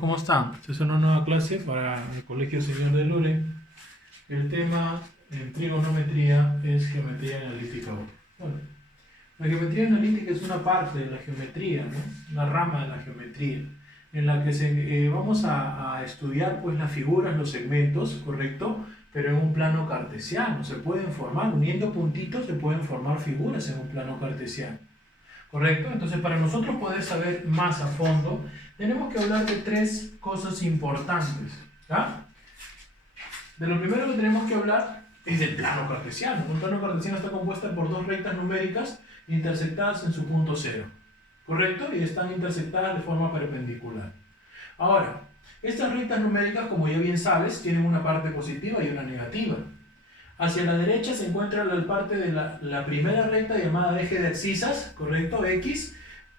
¿Cómo están? Esta es una nueva clase para el Colegio Señor de Lure. El tema en trigonometría es geometría analítica 1. Bueno, la geometría analítica es una parte de la geometría, ¿no? Una rama de la geometría, en la que vamos a estudiar pues, las figuras, los segmentos, ¿correcto? Pero en un plano cartesiano. Se pueden formar, uniendo puntitos, se pueden formar figuras en un plano cartesiano. ¿Correcto? Entonces, para nosotros poder saber más a fondo, tenemos que hablar de tres cosas importantes. ¿Ya? De lo primero que tenemos que hablar es del plano cartesiano. Un plano cartesiano está compuesto por dos rectas numéricas intersectadas en su punto cero. ¿Correcto? Y están intersectadas de forma perpendicular. Ahora, estas rectas numéricas, como ya bien sabes, tienen una parte positiva y una negativa. Hacia la derecha se encuentra la parte de la primera recta llamada eje de abscisas, ¿correcto? X.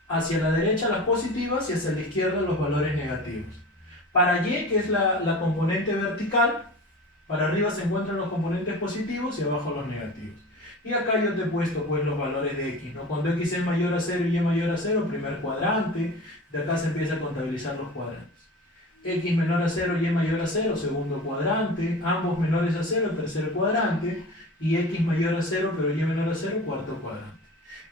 Hacia la derecha las positivas y hacia la izquierda los valores negativos. Para Y, que es la componente vertical, para arriba se encuentran los componentes positivos y abajo los negativos. Y acá yo te he puesto pues los valores de X, ¿no? Cuando X es mayor a 0 y Y mayor a 0, primer cuadrante, de acá se empieza a contabilizar los cuadrantes. X menor a 0 y Y mayor a 0, segundo cuadrante, ambos menores a 0, tercer cuadrante, y X mayor a 0 pero Y menor a 0, cuarto cuadrante.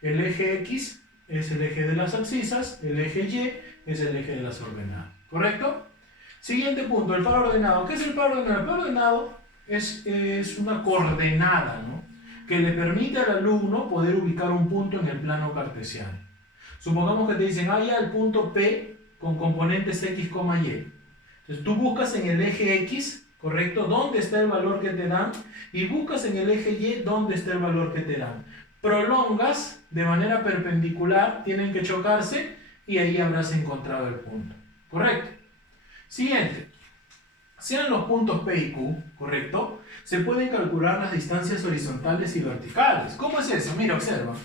El eje X es el eje de las abscisas, el eje Y es el eje de las ordenadas. ¿Correcto? Siguiente punto, el par ordenado. ¿Qué es el par ordenado? El par ordenado es una coordenada, ¿no? Que le permite al alumno poder ubicar un punto en el plano cartesiano. Supongamos que te dicen, ya el punto P con componentes X, Y. Entonces tú buscas en el eje X, ¿correcto? ¿Dónde está el valor que te dan? Y buscas en el eje Y dónde está el valor que te dan. Prolongas de manera perpendicular, tienen que chocarse y ahí habrás encontrado el punto. ¿Correcto? Siguiente. Sean los puntos P y Q, ¿correcto? Se pueden calcular las distancias horizontales y verticales. ¿Cómo es eso? Mira, observa.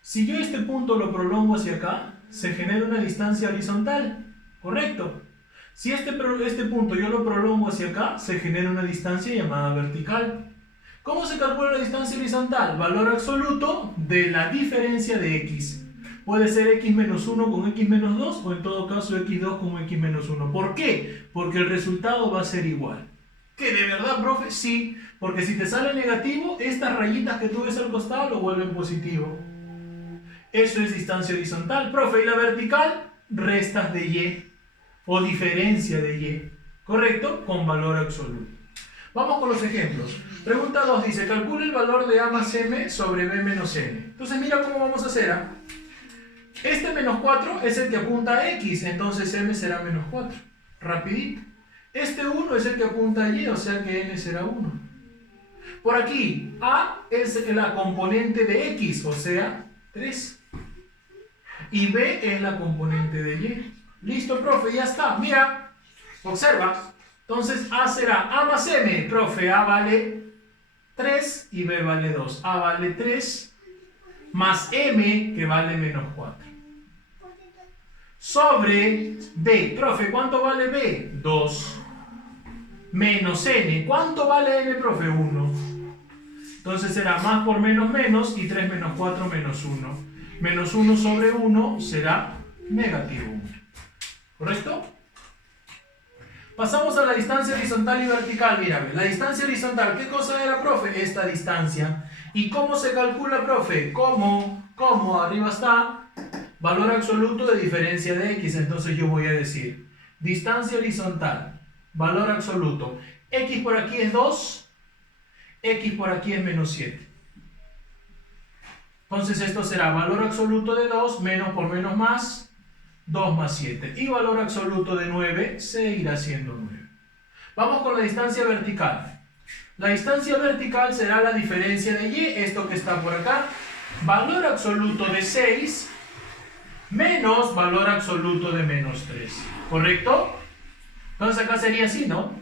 Si yo este punto lo prolongo hacia acá, se genera una distancia horizontal, ¿correcto? Si este punto yo lo prolongo hacia acá, se genera una distancia llamada vertical. ¿Cómo se calcula la distancia horizontal? Valor absoluto de la diferencia de X. Puede ser X menos 1 con X menos 2 o en todo caso X2 con X menos 1. ¿Por qué? Porque el resultado va a ser igual. ¿Qué, de verdad, profe? Sí, porque si te sale negativo, estas rayitas que tú ves al costado lo vuelven positivo. Eso es distancia horizontal. Profe, ¿y la vertical? Restas de Y o diferencia de Y. ¿Correcto? Con valor absoluto. Vamos con los ejemplos. Pregunta 2 dice, calcula el valor de A más M sobre B menos N. Entonces mira cómo vamos a hacer. Este menos 4 es el que apunta a X, entonces M será menos 4. Rapidito. Este 1 es el que apunta a Y, o sea que N será 1. Por aquí, A es la componente de X, o sea, 3. Y B es la componente de Y. Listo, profe, ya está. Mira, observa. Entonces A será A más M. Profe, A vale 3 y B vale 2. A vale 3 más M, que vale menos 4. Sobre B. Profe, ¿cuánto vale B? 2. Menos N. ¿Cuánto vale N, profe? 1. Entonces será más por menos y 3 menos 4 menos 1. Menos 1 sobre 1 será negativo 1. ¿Correcto? Pasamos a la distancia horizontal y vertical. Mírame, la distancia horizontal, ¿qué cosa era, profe? Esta distancia. ¿Y cómo se calcula, profe? ¿Cómo? Arriba está valor absoluto de diferencia de X. Entonces yo voy a decir distancia horizontal, valor absoluto. X por aquí es 2, X por aquí es menos 7. Entonces esto será valor absoluto de 2, menos por menos más, 2 más 7. Y valor absoluto de 9 seguirá siendo 9. Vamos con la distancia vertical. La distancia vertical será la diferencia de Y, esto que está por acá. Valor absoluto de 6 menos valor absoluto de menos 3. ¿Correcto? Entonces acá sería así, ¿no?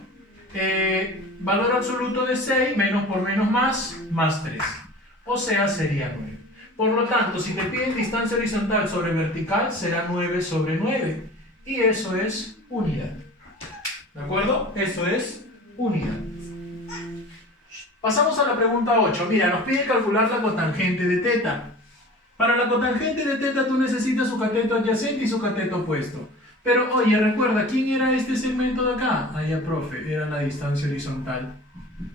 Valor absoluto de 6 menos por menos más 3. O sea, sería 9. Por lo tanto, si te piden distancia horizontal sobre vertical, será 9 sobre 9. Y eso es unidad. ¿De acuerdo? Eso es unidad. Pasamos a la pregunta 8. Mira, nos pide calcular la cotangente de teta. Para la cotangente de teta tú necesitas su cateto adyacente y su cateto opuesto. Pero oye, recuerda, ¿quién era este segmento de acá? Ah, ya, profe, era la distancia horizontal.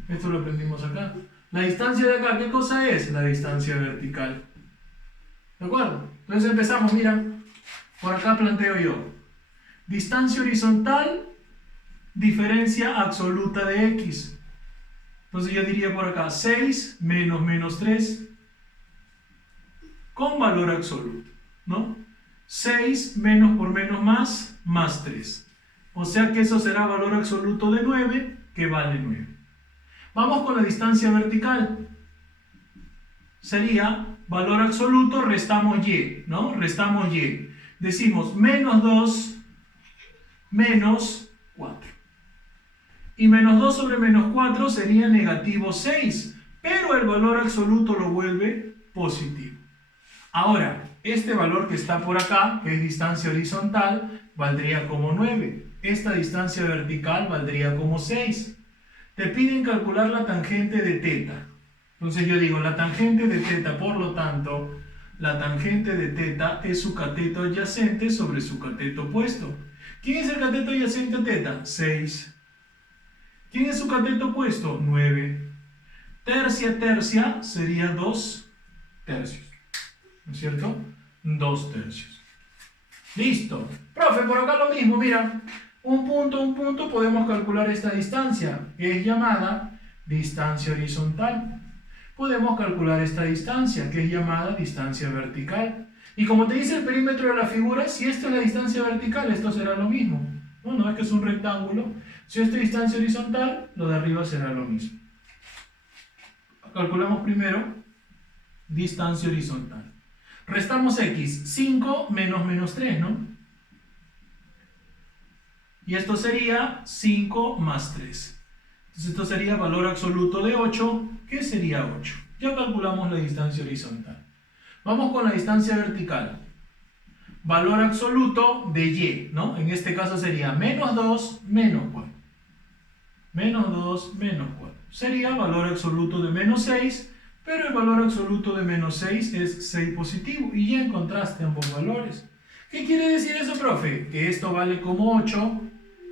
Esto lo aprendimos acá. La distancia de acá, ¿qué cosa es? La distancia vertical. ¿De acuerdo? Entonces empezamos, mira, por acá planteo yo. Distancia horizontal, diferencia absoluta de x. Entonces yo diría por acá 6 menos menos 3 con valor absoluto, ¿no? 6 menos por menos más 3. O sea que eso será valor absoluto de 9, que vale 9. Vamos con la distancia vertical. Sería valor absoluto, restamos y, ¿no? Restamos y. Decimos menos 2 menos 4. Y menos 2 sobre menos 4 sería negativo 6, pero el valor absoluto lo vuelve positivo. Ahora, este valor que está por acá, que es distancia horizontal, valdría como 9. Esta distancia vertical valdría como 6. Te piden calcular la tangente de teta. Entonces yo digo, la tangente de teta, por lo tanto, la tangente de teta es su cateto adyacente sobre su cateto opuesto. ¿Quién es el cateto adyacente a teta? 6. ¿Quién es su cateto opuesto? 9. Tercia, tercia sería 2 tercios. ¿No es cierto? 2 tercios. Listo. Profe, por acá lo mismo, mira. Un punto, podemos calcular esta distancia, que es llamada distancia horizontal. Podemos calcular esta distancia, que es llamada distancia vertical. Y como te dice el perímetro de la figura, si esta es la distancia vertical, esto será lo mismo. No es que es un rectángulo. Si esta es distancia horizontal, lo de arriba será lo mismo. Calculamos primero distancia horizontal. Restamos x, 5 menos menos 3, ¿no? Y esto sería 5 más 3. Entonces esto sería valor absoluto de 8, que sería 8. Ya calculamos la distancia horizontal. Vamos con la distancia vertical. Valor absoluto de y, ¿no? En este caso sería menos 2 menos 4. Menos 2 menos 4. Sería valor absoluto de menos 6, pero el valor absoluto de menos 6 es 6 positivo. Y ya encontraste ambos valores. ¿Qué quiere decir eso, profe? Que esto vale como 8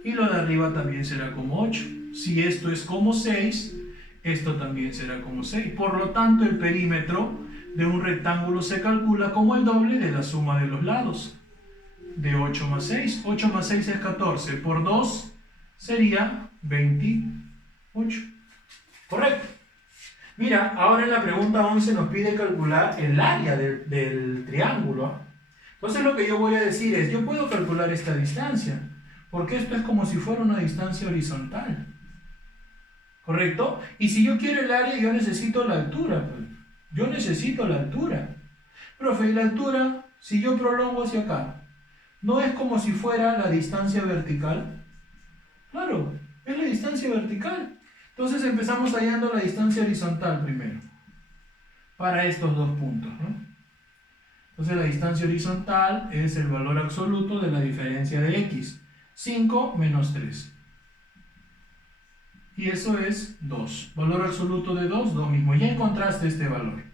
y lo de arriba también será como 8. Si esto es como 6, esto también será como 6. Por lo tanto, el perímetro de un rectángulo se calcula como el doble de la suma de los lados. De 8 más 6. 8 más 6 es 14. Por 2 sería 28. Correcto. Mira, ahora en la pregunta 11 nos pide calcular el área del triángulo. Entonces lo que yo voy a decir es, yo puedo calcular esta distancia, porque esto es como si fuera una distancia horizontal. ¿Correcto? Y si yo quiero el área, yo necesito la altura. Pues. Yo necesito la altura. Profe, ¿y la altura, si yo prolongo hacia acá, no es como si fuera la distancia vertical? Claro, es la distancia vertical. Entonces empezamos hallando la distancia horizontal primero, para estos dos puntos, ¿no? Entonces la distancia horizontal es el valor absoluto de la diferencia de x. 5 menos 3. Y eso es 2. Valor absoluto de 2, 2 mismo. Ya encontraste este valor.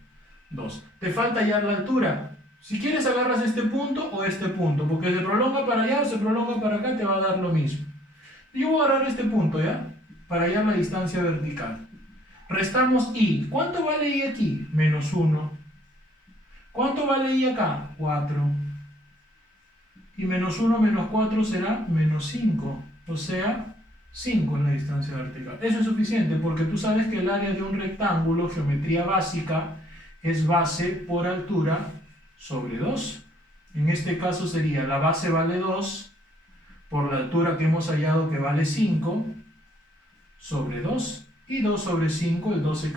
2. Te falta hallar la altura. Si quieres agarras este punto o este punto, porque se prolonga para allá o se prolonga para acá, te va a dar lo mismo. Yo voy a agarrar este punto, ¿ya? Para hallar la distancia vertical. Restamos y. ¿Cuánto vale y aquí? Menos 1. ¿Cuánto vale y acá? 4. Y menos 1 menos 4 será menos 5. O sea, 5 en la distancia vertical. Eso es suficiente porque tú sabes que el área de un rectángulo, geometría básica, es base por altura sobre 2. En este caso sería la base vale 2 por la altura que hemos hallado que vale 5 sobre 2. Y 2 sobre 5, el 12